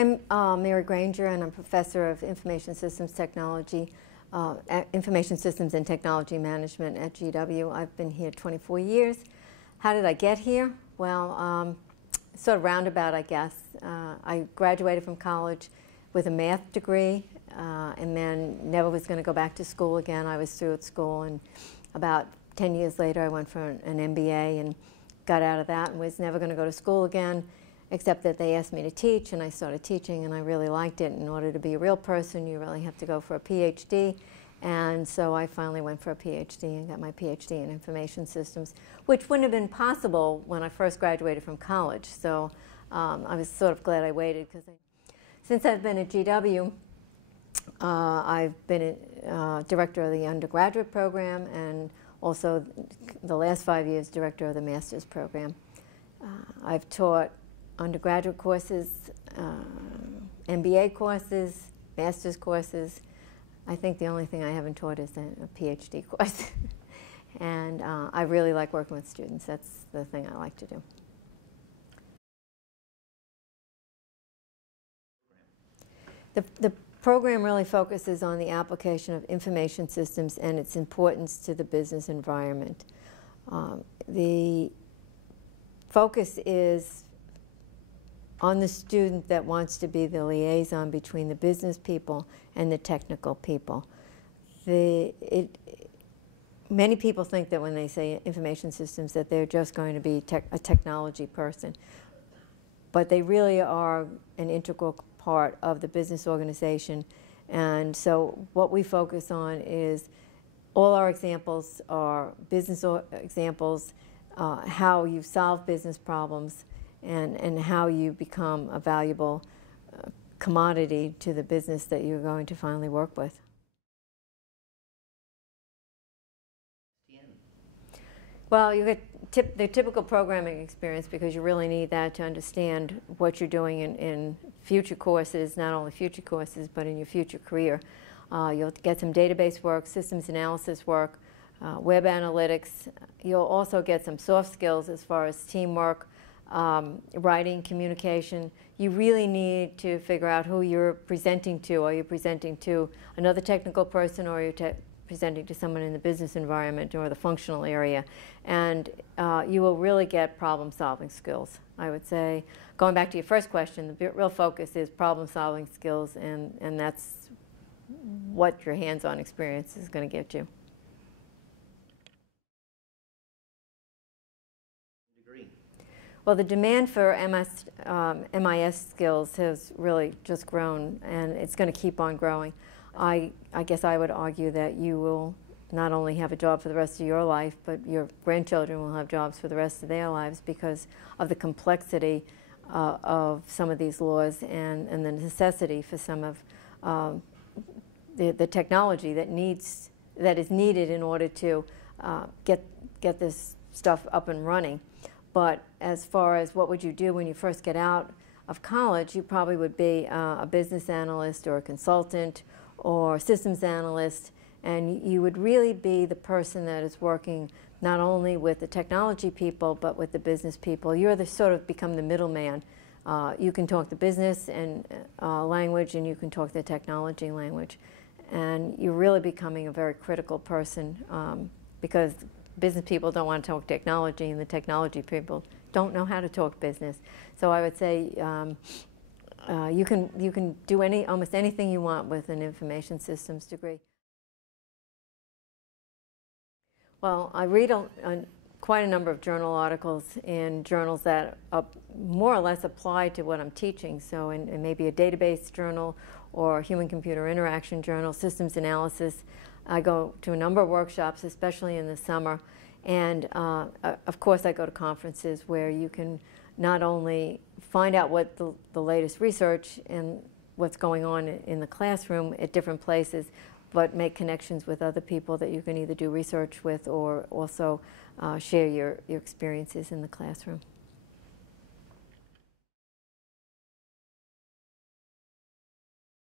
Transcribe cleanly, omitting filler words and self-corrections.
I'm Mary Granger, and I'm Professor of Information Systems Technology, Information Systems and Technology Management at GWU. I've been here 24 years. How did I get here? Well, sort of roundabout, I guess. I graduated from college with a math degree, and then never was going to go back to school again. I was through at school, and about 10 years later I went for an MBA and got out of that and was never going to go to school again, except that they asked me to teach, and I started teaching, and I really liked it. In order to be a real person, you really have to go for a PhD, and so I finally went for a PhD and got my PhD in Information Systems, which wouldn't have been possible when I first graduated from college. So I was sort of glad I waited, because since I've been at GW, I've been director of the undergraduate program, and also the last 5 years director of the master's program. I've taught undergraduate courses, MBA courses, master's courses. I think the only thing I haven't taught is a PhD course. And I really like working with students. That's the thing I like to do. The program really focuses on the application of information systems and its importance to the business environment. The focus is on the student that wants to be the liaison between the business people and the technical people. Many people think that when they say information systems that they're just going to be a technology person, but they really are an integral part of the business organization. And so what we focus on is all our examples are business examples, how you solve business problems, and how you become a valuable commodity to the business that you're going to finally work with. Well, you get the typical programming experience, because you really need that to understand what you're doing in future courses, not only future courses, but in your future career. You'll get some database work, systems analysis work, web analytics. You'll also get some soft skills as far as teamwork, writing, communication. You really need to figure out who you're presenting to. Are you presenting to another technical person, or are you presenting to someone in the business environment or the functional area? And you will really get problem-solving skills, I would say. Going back to your first question, the real focus is problem-solving skills, and that's what your hands-on experience is going to get you. Well, the demand for MIS skills has really just grown, and it's going to keep on growing. I guess I would argue that you will not only have a job for the rest of your life, but your grandchildren will have jobs for the rest of their lives, because of the complexity of some of these laws and the necessity for some of the technology that is needed in order to get this stuff up and running. But as far as what would you do when you first get out of college, you probably would be a business analyst or a consultant or systems analyst, and you would really be the person that is working not only with the technology people but with the business people. You're the sort of become the middleman. You can talk the business and language, and you can talk the technology language, and you're really becoming a very critical person, because business people don't want to talk technology, and the technology people don't know how to talk business. So I would say you can do almost anything you want with an information systems degree. Well, I read quite a number of journal articles in journals that more or less apply to what I'm teaching. So in maybe a database journal or human-computer interaction journal, systems analysis. I go to a number of workshops, especially in the summer. And of course, I go to conferences where you can not only find out what the latest research and what's going on in the classroom at different places, but make connections with other people that you can either do research with or also share your experiences in the classroom.